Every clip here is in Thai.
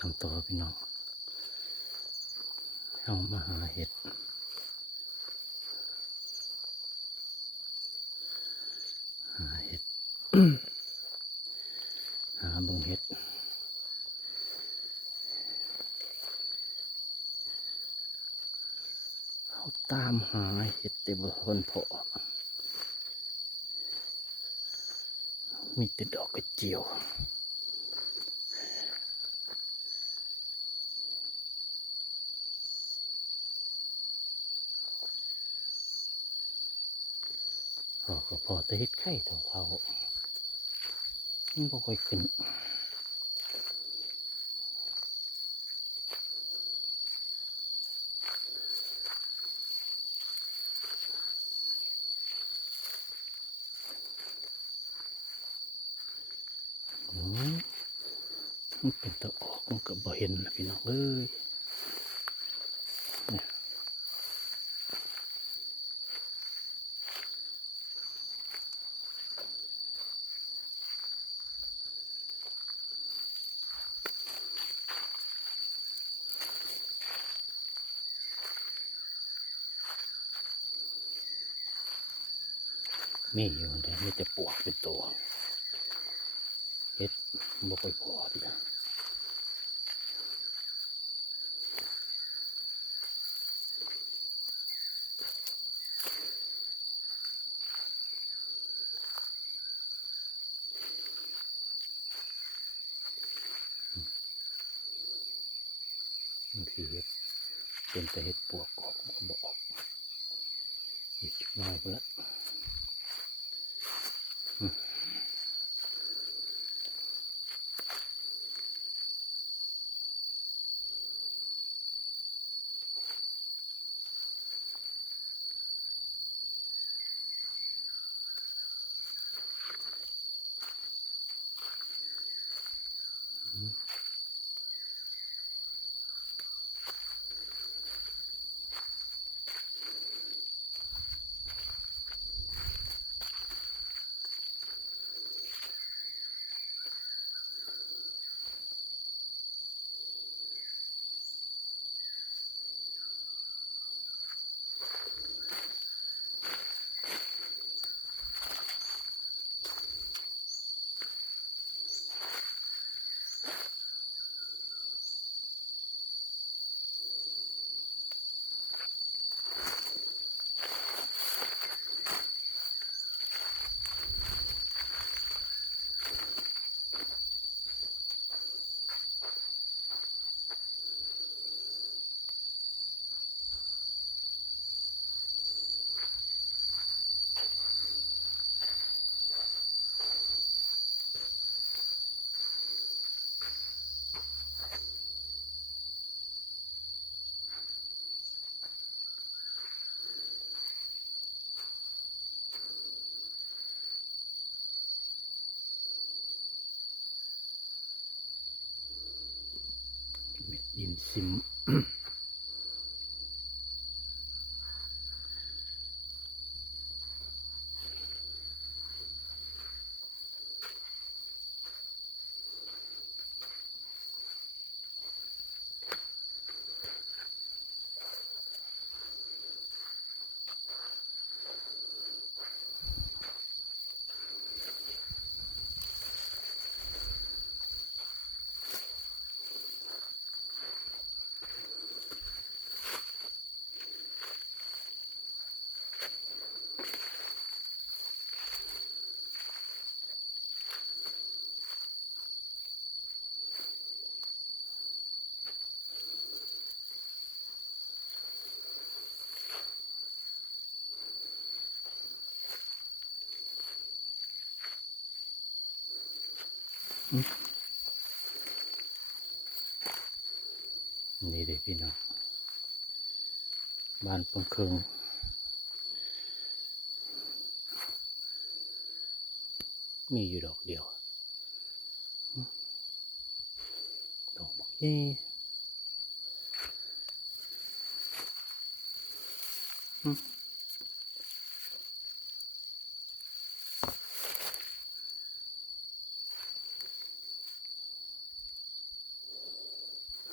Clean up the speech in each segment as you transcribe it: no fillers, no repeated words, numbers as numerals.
กันต่อพี่น้องเอามาหาเห็ดหาเห็ด หาบงเห็ดเขาตามหาเห็ดแต่บ่คนพอมีแต่ดอกกระเจียวพอแต่เห็ดไข่เท่าๆมันบ่ค่อยขึ้นมันเป็นตะออกมันก็บ่เห็นนะพี่น้องเอ้ยมีอยู่แต่มีแต่ปวกเป็นตัวเห็ดบ่ค่อยพอพี่น้องบางทีเห็ดเป็นแต่เห็ดปวกออกมันก็บ่ออกอีกน้อยพุ่นละเม็ดอินซิมนี่เด็กพี่น้องบ้านปงเคิงมีอยู่ดอกเดียวดอกบอกนี่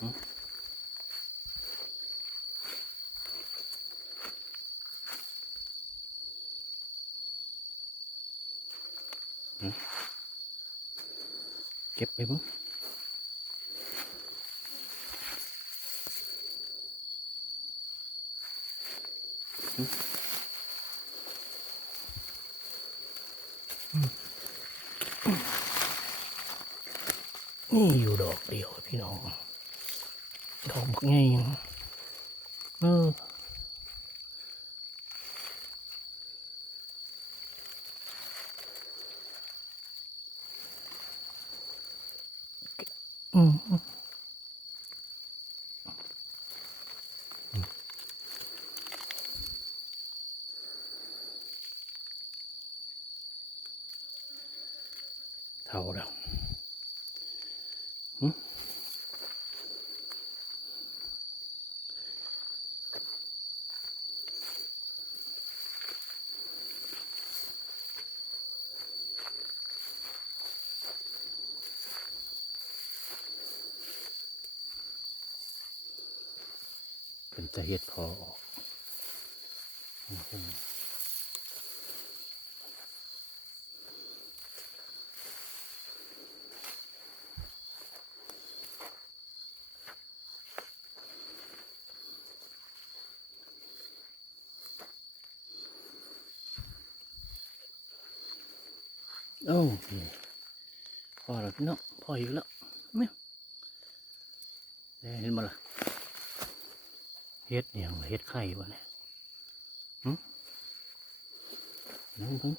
เก็บไปบ้างนี่อยู่ดอกเดียวพี่น้องดอกไงเออเท่าแล้วเป็นตะเฮ็ดพอออกโอ้พอแล้วพี่น้องพออยู่แล้วเนี่ยเห็นบ่ล่ะเฮ็ดเนี่ยเฮ็ดไข่บ่เนี่ยนั่งพึ่ง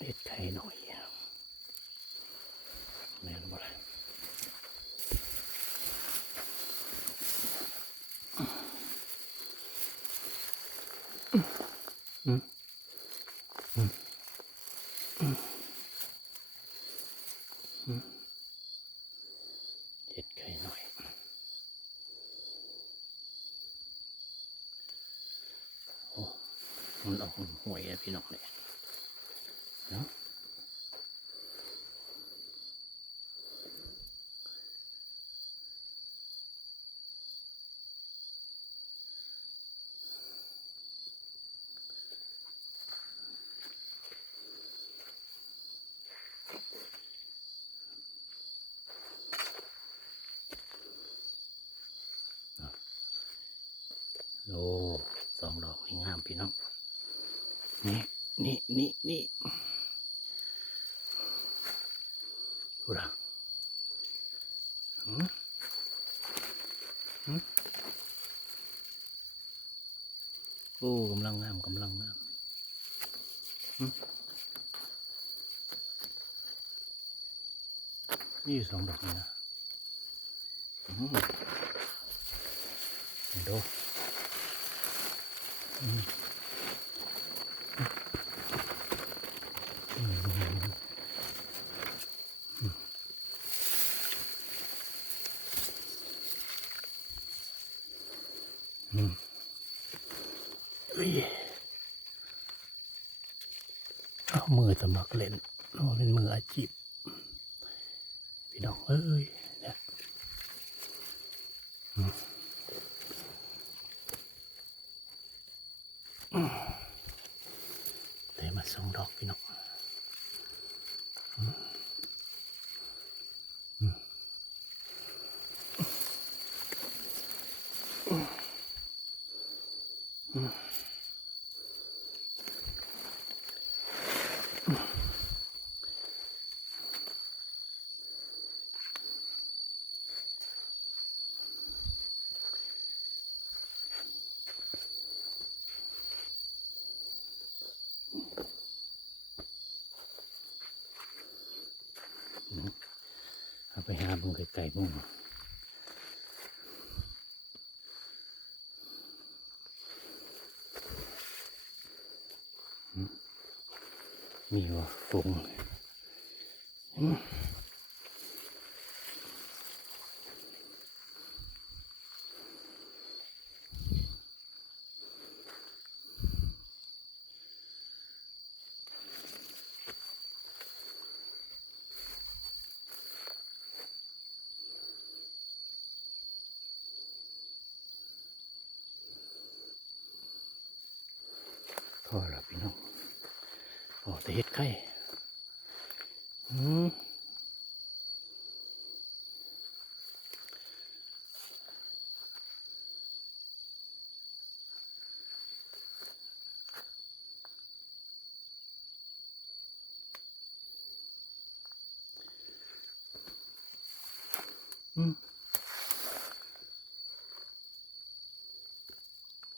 เฮ็ดไข่หน่อยแม่นบ่ล่ะเฮ็ดไข่หน่อยโอ้มันออกห่วยอะพี่น้องเลยเนาะโอ้สองดอกงามพี่น้องนี่ดูละโอ้กำลังงามนี่สองดอกนะดูเอามือสมัครเล่นเป็นมืออาชีพพี่น้องเอ้ยเนี่ยได้มาสองดอกพี่น้อง เบิ่งไกลๆมุ่งมีว่าฟงพอแล้วพี่น้องพอแต่เฮ็ดไข่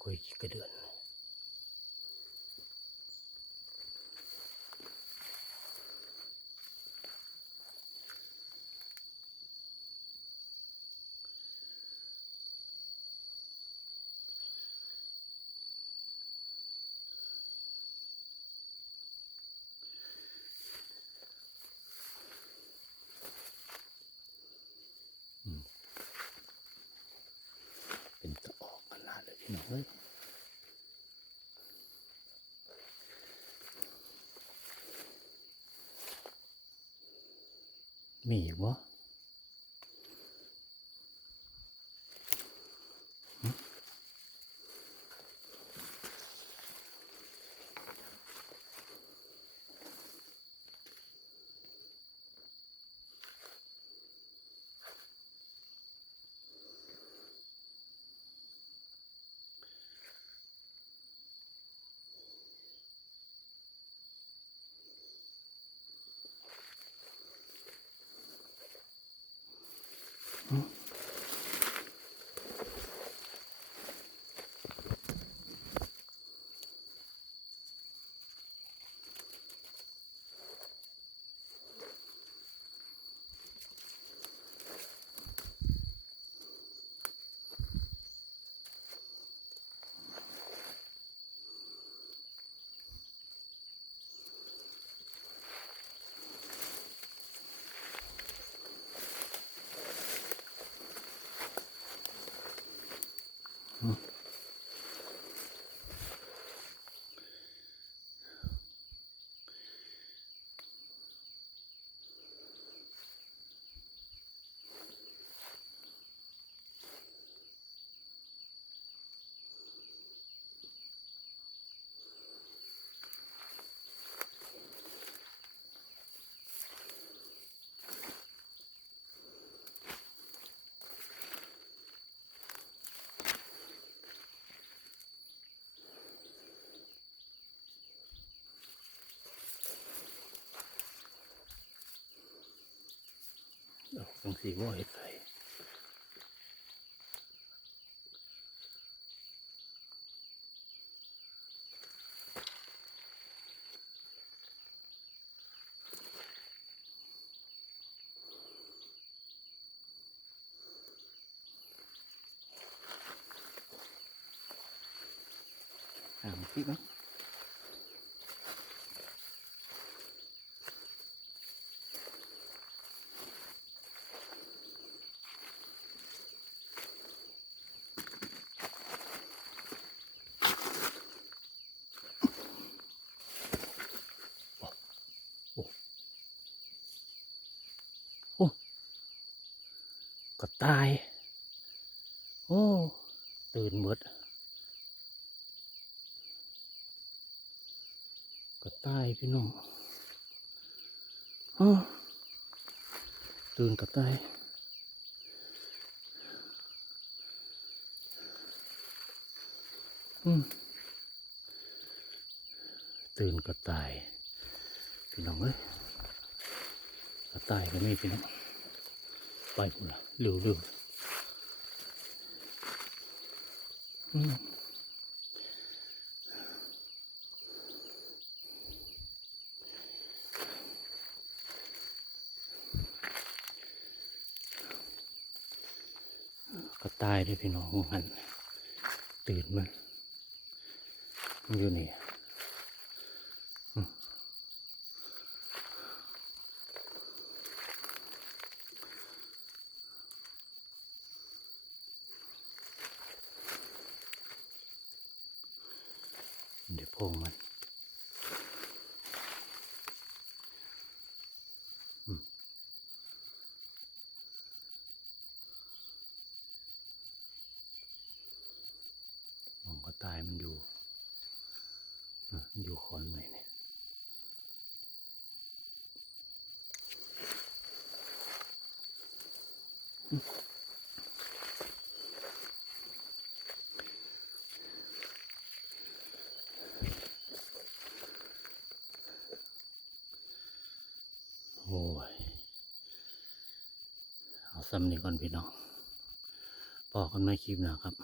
คุยกระเดือนเป็นตะออกขนาดเลยพี่น้องเอ้ยมีอีกวะดอกจังสีว่าเห็ดไข่พี่มั้งกระต่ายโอ้ตื่นหมดกระต่ายพี่น้องตื่นกระต่ายตื่นกระต่ายพี่น้องเอ้ยกระต่ายก็มีพี่น้องไปพุ่นละเร็ว ก็ตายด้วยพี่น้องหันตื่นมันอยู่นี่เดี๋ยวโพงมันมันก็ตายมันอยู่อยู่คอนใหม่เนี่ยโอ้ยเอาซ้ำนี่ก่อนพี่น้องพอกันไม่คลิปนะครับ